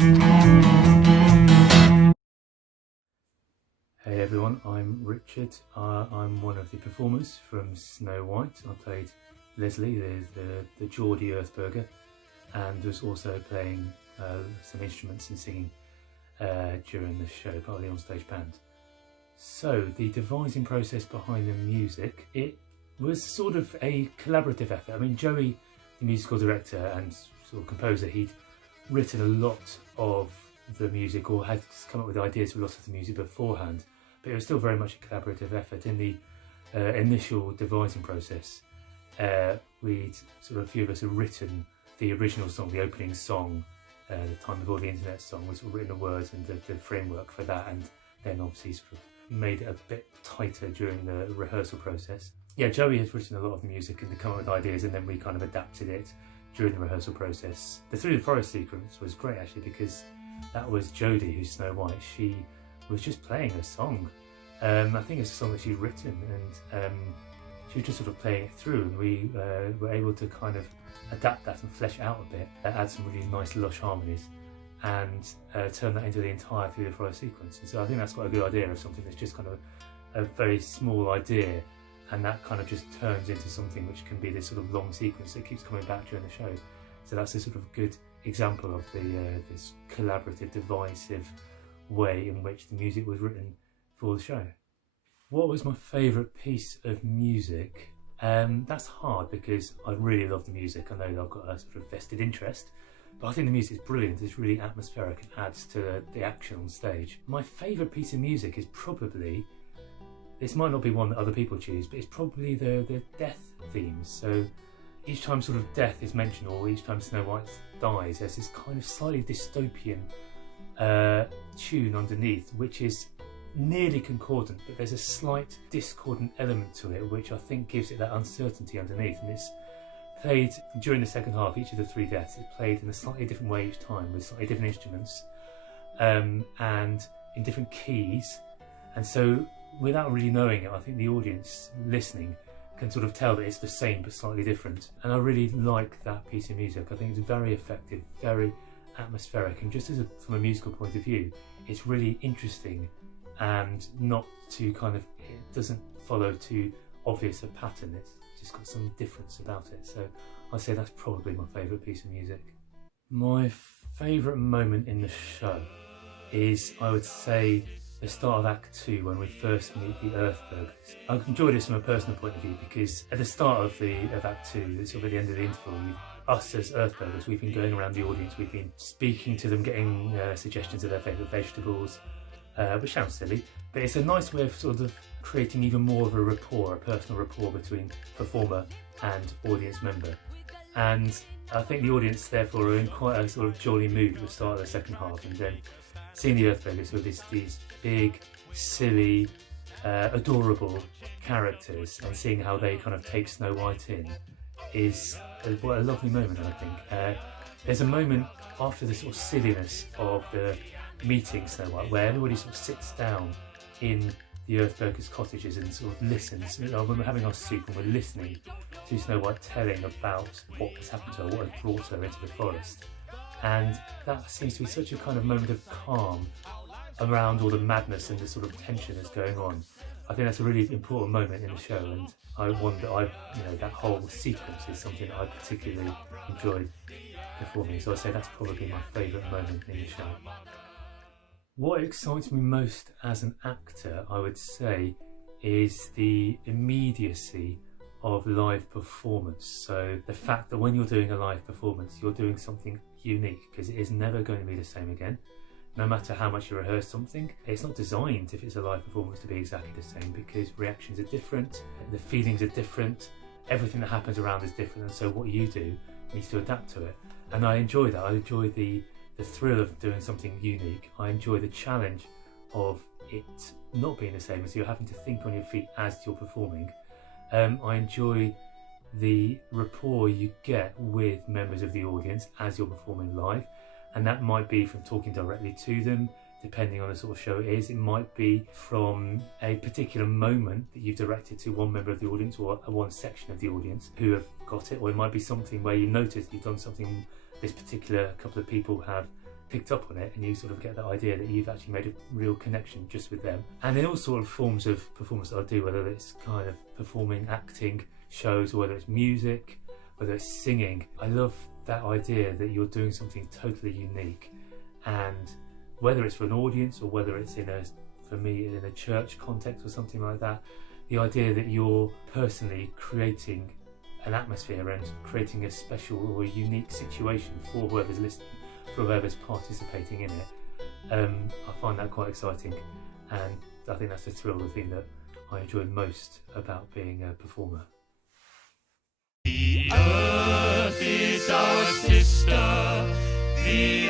Hey everyone, I'm Richard. I'm one of the performers from Snow White. I played Leslie, the Geordie Earthburger, and was also playing some instruments and singing during the show, part of the onstage band. So the devising process behind the music, it was sort of a collaborative effort. I mean, Joey, the musical director and sort of composer, he'd written a lot of the music, or had come up with ideas for a lot of the music beforehand, but it was still very much a collaborative effort. In the initial devising process, we'd sort of, a few of us had written the original song, the opening song, the time before the internet song, was sort of written the words and the framework for that, and then obviously sort of made it a bit tighter during the rehearsal process. Yeah, Joey has written a lot of the music and come up with ideas, and then we kind of adapted it during the rehearsal process. The Through the Forest sequence was great actually, because that was Jodie, who's Snow White. She was just playing a song. I think it's a song that she'd written, and she was just sort of playing it through, and we were able to kind of adapt that and flesh out a bit, add some really nice lush harmonies, and turn that into the entire Through the Forest sequence. And so I think that's quite a good idea of something that's just kind of a very small idea, and that kind of just turns into something which can be this sort of long sequence that keeps coming back during the show. So that's a sort of good example of this collaborative, divisive way in which the music was written for the show. What was my favourite piece of music? That's hard, because I really love the music. I know that I've got a sort of vested interest, but I think the music is brilliant. It's really atmospheric and adds to the action on stage. My favourite piece of music is probably, this might not be one that other people choose, but it's probably the death themes. So each time sort of death is mentioned, or each time Snow White dies, there's this kind of slightly dystopian tune underneath, which is nearly concordant, but there's a slight discordant element to it, which I think gives it that uncertainty underneath. And it's played during the second half. Each of the three deaths is played in a slightly different way each time, with slightly different instruments and in different keys. And so without really knowing it, I think the audience listening can sort of tell that it's the same but slightly different. And I really like that piece of music. I think it's very effective, very atmospheric, and just from a musical point of view, it's really interesting, and not too kind of, it doesn't follow too obvious a pattern. It's just got some difference about it. So I'd say that's probably my favourite piece of music. My favourite moment in the show is, I would say, the start of Act 2, when we first meet the Earthburgers. I've enjoyed this from a personal point of view, because at the start of Act 2, sort of at the end of the interval, us as Earthburgers, we've been going around the audience, we've been speaking to them, getting suggestions of their favourite vegetables, which sounds silly, but it's a nice way of sort of creating even more of a rapport, a personal rapport between performer and audience member. And I think the audience therefore are in quite a sort of jolly mood at the start of the second half, and then seeing the Earthburgers with these big, silly, adorable characters, and seeing how they kind of take Snow White in, is what a lovely moment, I think. There's a moment after the sort of silliness of the meeting Snow White, where everybody sort of sits down in the Earthburgers' cottages and sort of listens. When we're having our soup and we're listening to Snow White telling about what has happened to her, what has brought her into the forest. And that seems to be such a kind of moment of calm around all the madness and the sort of tension that's going on. I think that's a really important moment in the show, and that whole sequence is something that I particularly enjoyed performing. So I'd say that's probably my favourite moment in the show. What excites me most as an actor, I would say, is the immediacy of live performance. So the fact that when you're doing a live performance, you're doing something unique, because it is never going to be the same again. No matter how much you rehearse something, it's not designed, if it's a live performance, to be exactly the same, because reactions are different, the feelings are different, everything that happens around is different, and so what you do needs to adapt to it. And I enjoy that. I enjoy the thrill of doing something unique. I enjoy the challenge of it not being the same, as you're having to think on your feet as you're performing. I enjoy the rapport you get with members of the audience as you're performing live, and that might be from talking directly to them, depending on the sort of show it is. It might be from a particular moment that you've directed to one member of the audience, or one section of the audience who have got it, or it might be something where you notice you've done something this particular couple of people have picked up on it, and you sort of get that idea that you've actually made a real connection just with them. And in all sort of forms of performance that I do, whether it's kind of performing, acting, shows, or whether it's music, whether it's singing, I love that idea that you're doing something totally unique. And whether it's for an audience or whether it's for me in a church context or something like that, the idea that you're personally creating an atmosphere and creating a special or a unique situation for whoever's listening, for whoever's participating in it, I find that quite exciting, and I think that's the thrill, the thing that I enjoy most about being a performer. The earth is our sister, the